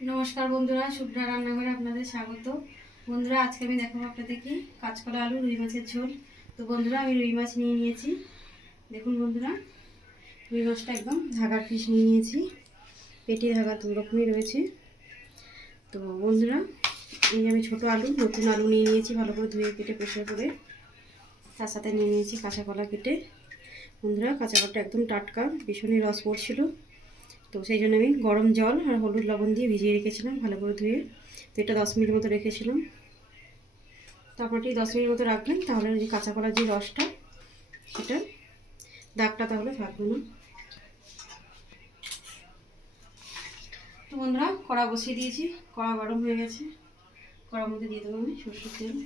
नमस्कार बंधुरा शुभ्रा रान्नाघरे आपनादेर स्वागत। बंधुरा आज के आमि देखाबो आपनादेरके काँचकला आलू रुई माछेर झोल। तो बंधुरा आमि रुई माछ निये नियेछि। देखुन बंधुरा रुई माछटा एकदम धागार पिस निये नियेछि, पेटी धागा दु रकमই রয়েছে। तो बंधुरा এই আমি ছোট আলু নতুন আলু নিয়ে নিয়েছি, ভালো করে ধুয়ে কেটে পরিষ্কার করে। তার সাথে নিয়ে নিয়েছি কাঁচা কলা কেটে। বন্ধুরা কাঁচা কলাটা একদম টাটকা, ভীষণই রস পড়ছিল। তো সেই জন্য আমি গরম জল আর হলুদ লবণ দিয়ে ভিজিয়ে রেখেছিলাম ভালো করে ধুয়ে। তো এটা 10 মিনিট মতো রেখেছিলাম। তারপর ঠিক 10 মিনিট মতো রাখবেন, তাহলে যে কাঁচা কলার যে রসটা সেটা দাগটা তাহলে থাকবে না। তো বন্ধুরা কড়া বসিয়ে দিয়েছি, কড়া গরম হয়ে গেছে। কড়ার মধ্যে দিয়ে দেবো আমি সরষের তেল।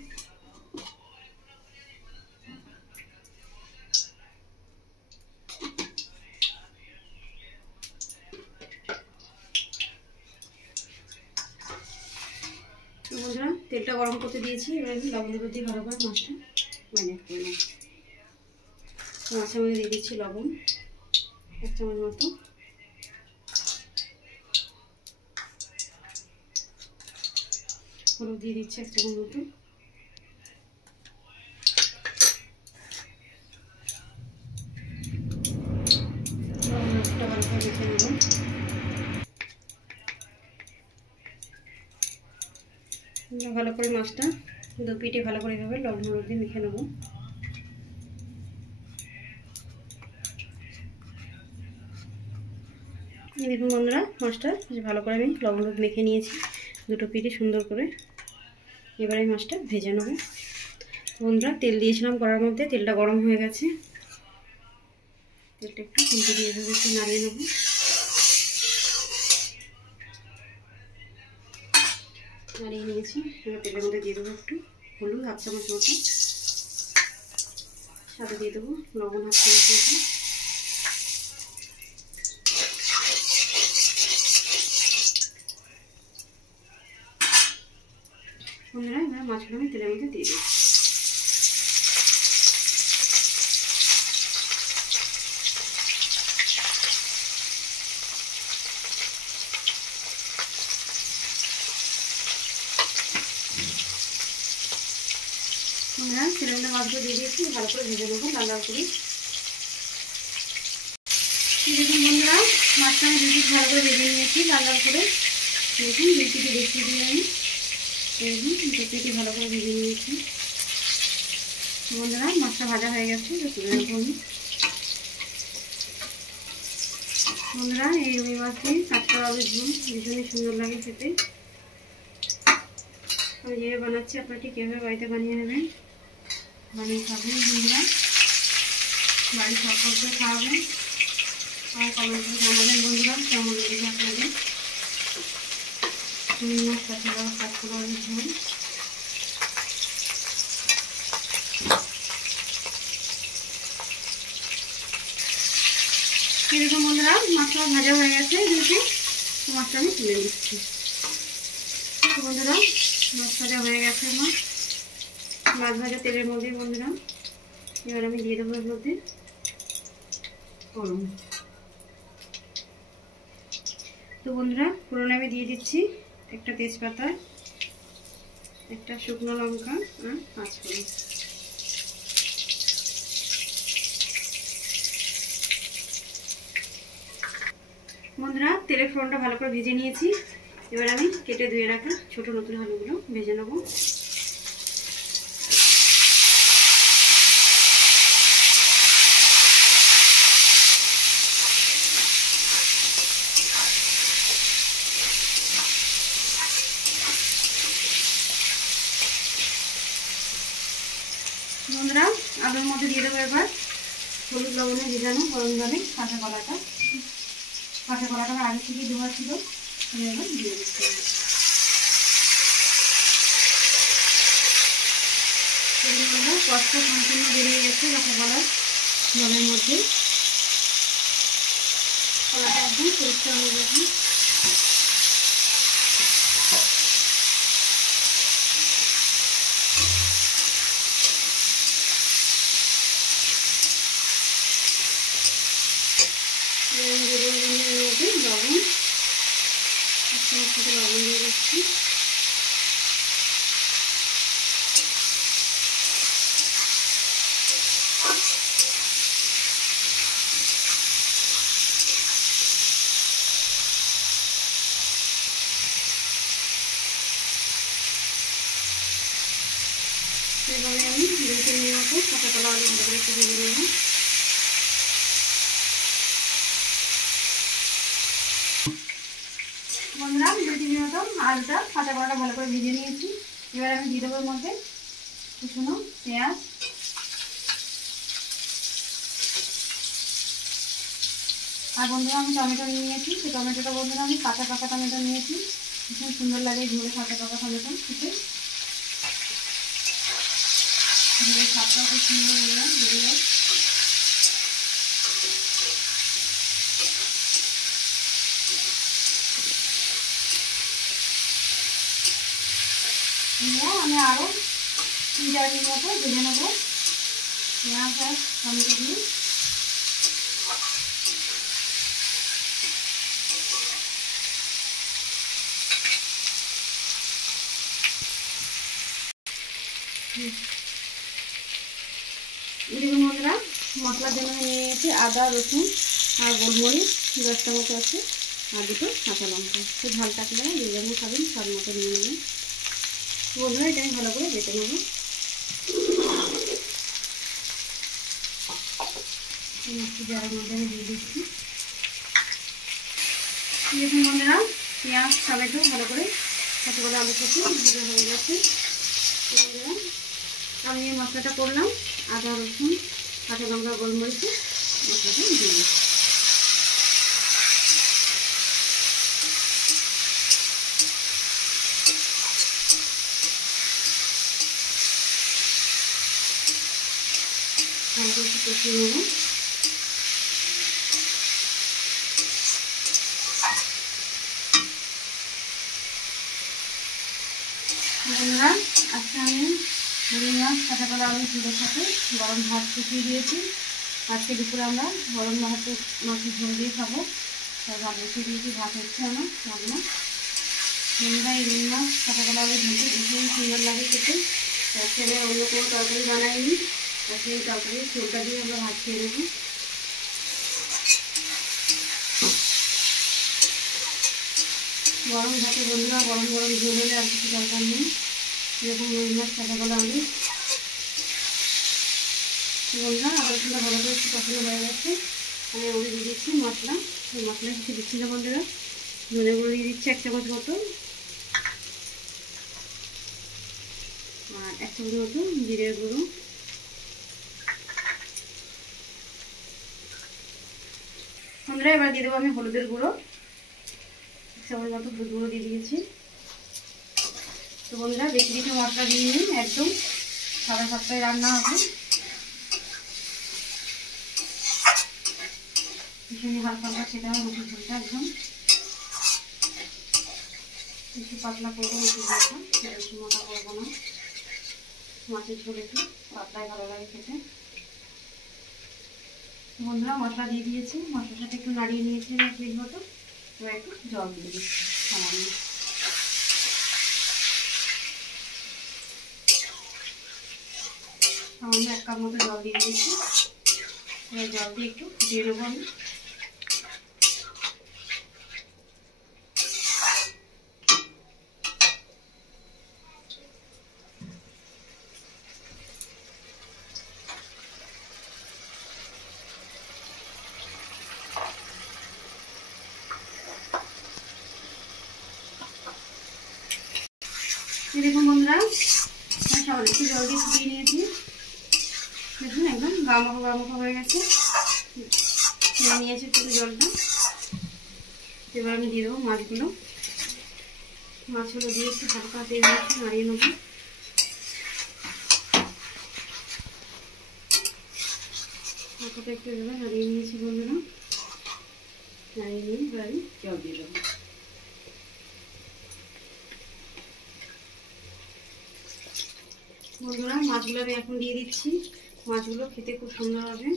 বন্ধুরা তেলটা গরম করতে দিয়েছি, এবার আমি লবণ দিয়ে ভালো করে মাছটা ম্যারিনেট করে নেব। মাছের মধ্যে দিয়ে দিচ্ছি লবণ 1 চামচ মতো, হলুদ দিয়ে দিচ্ছি 1 চামচ মতো, মাছটা ভালো করে মেখে নেব। ভালো করে মাছটা দু পিঠে ভালো করে এভাবে লবণ হলুদ দিয়ে মেখে নেব। দেখুন বন্ধুরা মাছটা ভালো করে আমি লবণ হলুদ মেখে নিয়েছি দুটো পিঠে সুন্দর করে। এবারে মাছটা ভেজে নেব। বন্ধুরা তেল দিয়েছিলাম কড়ার মধ্যে, তেলটা গরম হয়ে গেছে। তেলটা একটু খুন্তি দিয়ে এভাবে একটু নাড়িয়ে নেব। নাড়িয়ে নিয়েছি, এবার তেলের মধ্যে দিয়ে দেবো একটু হলুদ 1/2 চামচ মতো, সাথে দিয়ে দেবো লবণ 1/2 চামচ মতো। বন্ধুরা এবার মাছগুলো আমি তেলের মধ্যে দিয়ে দিই। বন্ধুরা তেলের মধ্যে মাছগুলো দিয়ে দিয়েছি, ভালো করে ভেজে নেবো লাল লাল করে। দেখুন বন্ধুরা মাছটা আমি দুই ভালো করে ভেজে নিয়েছি লাল লাল করে। দেখুন 2 পিঠে বেশি দিয়ে আমি দুটো পিঠে ভালো করে ভেজে নিয়েছি। বন্ধুরা মাছটা ভাজা হয়ে গেছে, তুলে নেবো আমি। বন্ধুরা এই রুই মাছ দিয়ে কাঁচকলা আলুর ঝোল ভীষণই সুন্দর লাগে খেতে। আমি যেভাবে বানাচ্ছি আপনারা ঠিক এভাবে বাড়িতে বানিয়ে নেবেন, বানিয়ে খাবেন। বন্ধুরা বাড়ির সকলকে খাওয়াবেন আর কমেন্ট করে জানাবেন বন্ধুরা কেমন লেগেছে আপনাদের রুই মাছ কাঁচকলা আলুর ঝোল। এরকম বন্ধুরা মাছটা ভাজা হয়ে গেছে দুটি, মাছটা আমি তুলে নিচ্ছি। বন্ধুরা মাছ ভাজা হয়ে গেছে আমার, মাছ ভাজা তেলের মধ্যে বন্ধুরা এবার আমি দিয়ে দেবো এর মধ্যে ফোড়ন। তো বন্ধুরা ফোড়ন আমি দিয়ে দিচ্ছি একটা তেজপাতা, একটা শুকনো লঙ্কা আর 5 ফোড়ন। বন্ধুরা তেলের ফোড়নটা ভালো করে ভেজে নিয়েছি, এবার আমি কেটে ধুয়ে রাখা ছোট নতুন আলুগুলো ভেজে নেব। বন্ধুরা আলুর মধ্যে দিয়ে দেবো এবার হলুদ লবণে ভেজানো গরম জলে কাঁচা কলাটা। কাঁচা কলাটা আগে থেকে ধোয়া ছিল, এবার দিয়ে দিচ্ছি। কষ্ট সম্পূর্ণ বেরিয়ে গেছে কাঁচা কলার জলের মধ্যে, কলাটা একদম পরিষ্কার হয়ে গেছে। সাথে লবণ দিয়ে দিচ্ছি। এবারে আমি 2-3 মিনিট মতো কাঁচা কলা আলু ভালো করে একটু ভেজে নেব। বন্ধুরা 2-3 মিনিট মতো আলুটা কাঁচা কলাটা ভালো করে ভেজে নিয়েছি। এবার আমি দিয়ে দেবো এর মধ্যে কুচনো পেঁয়াজ, আর বন্ধুরা আমি টমেটো নিয়েছি। সেই টমেটোটা বন্ধুরা আমি কাঁচা পাকা টমেটো নিয়েছি। ভীষণ সুন্দর লাগে ঝোলে কাঁচা পাকা টমেটো খেতে, ঝোলের স্বাদটাও খুব সুন্দর হয়ে যায় বেড়ে যায়। আমি আরও 3-4 মিনিট মতো ভেজে নেবো পেঁয়াজ আর টমেটো দিয়ে। দেখুন বন্ধুরা মশলার জন্য নিয়ে নিয়েছি আদা, রসুন আর গোলমরিচ 10টা মতো আছে, আর 2টো কাঁচা লঙ্কা। খুব ঝাল থাকলে যে যেমন খাবেন স্বাদ মতো নিয়ে নেবেন। বন্ধুরা এটা আমি ভালো করে বেটে নেব। যার মধ্যে আমি দিয়ে দিচ্ছি। দেখুন বন্ধুরা পেঁয়াজ টমেটো ভালো করে কাঁচা কলা আলু সাথে ভাজা হয়ে গেছে। বন্ধুরা আমি এই মশলাটা করলাম আদা, রসুন, কাঁচা লঙ্কা, গোলমরিচে মশলাটা দিয়ে দিচ্ছি। হালকা একটু কষিয়ে নেব। বন্ধুরা আজকে আমি রুই মাছ কাঁচা কলা আলু ঝোলের সাথে গরম ভাত ফুটিয়ে দিয়েছি। আজকে দুপুরে আমরা গরম ভাতের মাছের ঝোল দিয়ে খাবো, তাই ভাত বসিয়ে দিয়েছি। ভাত হচ্ছে আমার রান্না। বন্ধুরা এই রুই মাছ কাঁচা কলা আলু ঝোলতে ভীষণ সুন্দর লাগে খেতে। আজকে আমি অন্য কোনো তরকারি বানাইনি, আজকে এই তরকারি ঝোলটা দিয়ে আমরা ভাত খেয়ে নেব। গরম ভাতে বন্ধুরা গরম গরম ঝোল হলে আর কিছু দরকার নেই। এরকম রুই মাছ কাঁচা কলা আলু। বন্ধুরা আলুগুলো ভালো করে একটু কষানো হয়ে গেছে। আমি ওগুলো দিয়ে দিচ্ছি মশলা। এই মশলা কিছু দিচ্ছি না বন্ধুরা, ধনে গুঁড়ো দিয়ে দিচ্ছি 1 চামচ মতো, আর 1 চামচ মতো জিরের গুঁড়ো। বন্ধুরা এবার দিয়ে দেবো আমি হলুদের গুঁড়ো, 1 চামচ মতো হলুদ গুঁড়ো দিয়ে দিয়েছি। তো বন্ধুরা বেশি কিছু মশলা দিয়ে নিন, একদম সাদা সাপটায় রান্না হবে। ভীষণই হালকা হালকা খেতে হবে মুসুর ঝোলটা, একদম একটু পাতলা করবো মুসুর ঝোলটা, বেশি মোটা করবো না। মাছের ঝোল একটু পাতলাই ভালো লাগে খেতে। বন্ধুরা মশলা দিয়ে দিয়েছি, মশলার সাথে একটু নাড়িয়ে নিয়েছি 1 মিনিট মতো। এবার একটু জল দিয়ে দিচ্ছি সামান্য। সামান্য 1 কাপ মতো জল দিয়ে দিয়েছি। এবার জল দিয়ে একটু ফুটিয়ে নেবো আমি। দেখুন বন্ধুরা সামান্য একটু জল দিয়ে ফুটিয়ে নিয়েছি। দেখুন একদম গামাখা গামাখা হয়ে গেছে, নিয়ে নিয়েছি পুরো জলটা। এবার আমি দিয়ে দেবো মাছগুলো। মাছগুলো দিয়ে একটু হালকা তেল দিয়ে নাড়িয়ে নেবো। হালকাটা একটু এভাবে নাড়িয়ে নিয়েছি বন্ধুরা, নাড়িয়ে নিয়ে এবার আমি জল দিয়ে দেবো। বন্ধুরা মাছগুলো আমি এখন দিয়ে দিচ্ছি। মাছগুলো খেতে খুব সুন্দর হবে।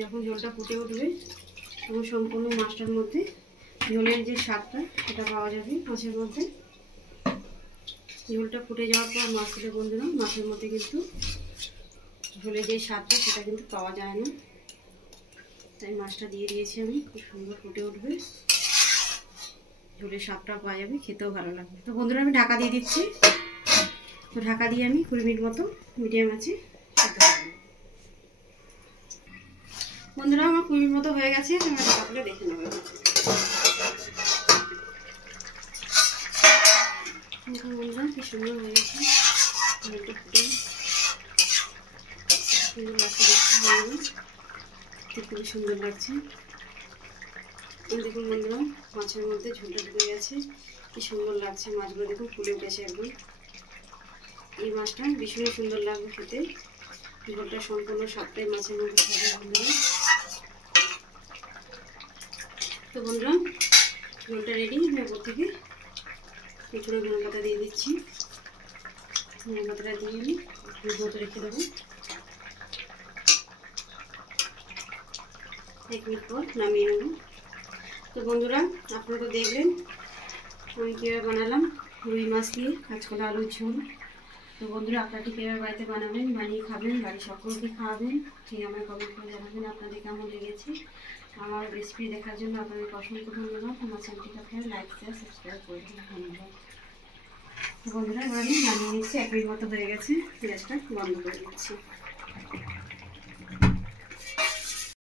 যখন জলটা ফুটে উঠবে তখন সম্পূর্ণ মাছটার মধ্যে ঝোলের যে স্বাদটা সেটা পাওয়া যাবে মাছের মধ্যে। ঝোলটা ফুটে যাওয়ার পর মাছ দিলে বন্ধুরা মাছের মধ্যে কিন্তু ঝোলের যে স্বাদটা সেটা কিন্তু পাওয়া যায় না। তাই মাছটা দিয়ে দিয়েছি আমি, খুব সুন্দর ফুটে উঠবে, ঝোলের স্বাদটা পাওয়া যাবে, খেতেও ভালো লাগবে। তো বন্ধুরা আমি ঢাকা দিয়ে দিচ্ছি। তো ঢাকা দিয়ে আমি 20 মিনিট মতো মিডিয়াম আছে সেদ্ধ করব। বন্ধুরা আমার 20 মিনিট মতো হয়ে গেছে, তোমরা ঢাকা খুলে দেখে নেবে। বন্ধুরা কি সুন্দর হয়ে গেছে, ঝোলটা ফুটে সুন্দর লাগছে, খুবই সুন্দর লাগছে। দেখুন বন্ধুরা মাছের মধ্যে ঝোলটা ঢুকে গেছে, কি সুন্দর লাগছে, মাছগুলো দেখুন ফুলে উঠেছে একদম। এই মাছটা ভীষণই সুন্দর লাগবে খেতে, ঝোলটা সম্পূর্ণ সবটাই মাছের মধ্যে থাকবে বন্ধুরা। তো বন্ধুরা ঝোলটা রেডি, আমি ওপর থেকে পেছনে ধনে পাতা দিয়ে দিচ্ছি। ধনে পাতাটা দিয়ে আমি মতো রেখে দেবো, 1 মিনিট পর নামিয়ে নেব। তো বন্ধুরা আপনারা তো দেখলেন আমি কীভাবে বানালাম রুই মাছ দিয়ে কাঁচকলা আলুর ঝোল। তো বন্ধুরা আপনারা কীভাবে বাড়িতে বানাবেন, বানিয়ে খাবেন, বাড়ির সকলকে খাওয়াবেন, ঠিক আমার কমেন্ট করে জানাবেন আপনাদের কেমন লেগেছে। আমার রেসিপি দেখার জন্য আপনাদের অসংখ্য ধন্যবাদ। আমার চ্যানেলটিকে আপনারা লাইক শেয়ার সাবস্ক্রাইব করে দেবেন, ধন্যবাদ। তো বন্ধুরা এবার আমি নামিয়ে নিচ্ছি, 1 মিনিট মতো হয়ে গেছে, গ্যাসটা বন্ধ করে দিচ্ছি।